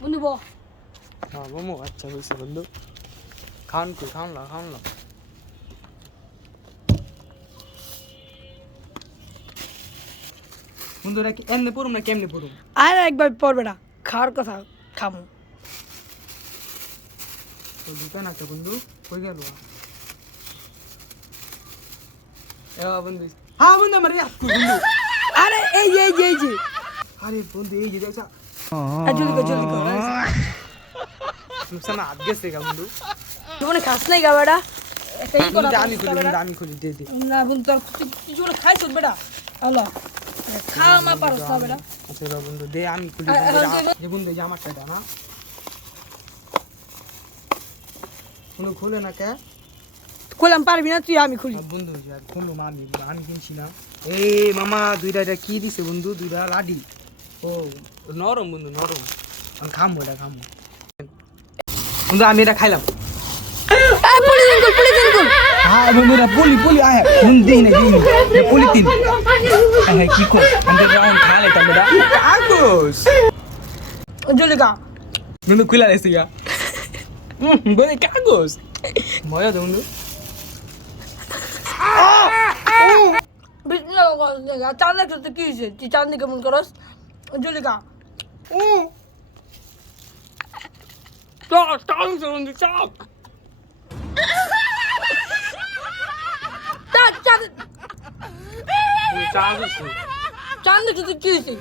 বন্ধু বল হ্যাঁ মোমো আচ্ছা হয়েছে বন্ধু খাওয়ান খাওয়ান বন্ধুরা কি এমনি পড়ুম না কেমনি পড়ুম আর একবার পড়বে না খাওয়ার কথা খামু তো দিতেন একটা বন্ধু কই গেল বন্ধু হ্যাঁ বন্ধু আমার ইয়াদ কর বন্ধু আরে এই যে আরে বন্ধু এই যে দেখছা জলদি কর নুকসান হাত গেছে গা বন্ধু জীবনে খাস নাই গা বেটা একটা ই করা আমি খুলি দে না বন্ধু তোর তুই জীবনে খাইছ বেটা হ্যালো খাওয়া মা পারস না বেটা আচ্ছা বন্ধু দে আমি খুলি যে বন্ধু যে আমার টাকা না কোনো খুলে না কে কইলাম পারবি না তুই আমি খুলি বন্ধু আর খুললো আমি কিনছি না এ মামা দুইটা এটা কি দিছে বন্ধু দুইটা লাডি ও নরম বন্ধু নরম আমি খামো এটা খামো বন্ধু আমি এটা খাইলাম পুলিশ আঙ্কুল হ্যাঁ বন্ধুরা পলি আয় বন্ধু দেই না পলি তিন হ্যাঁ কি কো আমি রাউন্ড খালে তা বেটা কাগজ জলদি কা বন্ধু খুলা লেছে গা বলে কাগজ মজা তো বন্ধু বিসমিল্লাহ চাঁদ দেখতে কি হয়েছে তুই চাঁদনি কেমন করস জলদি কা চাপ চাঁদ দেখতে কি হয়েছে